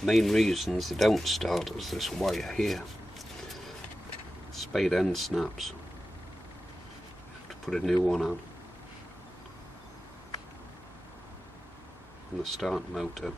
Main reasons they don't start is this wire here. Spade end snaps. Have to put a new one on. And the start motor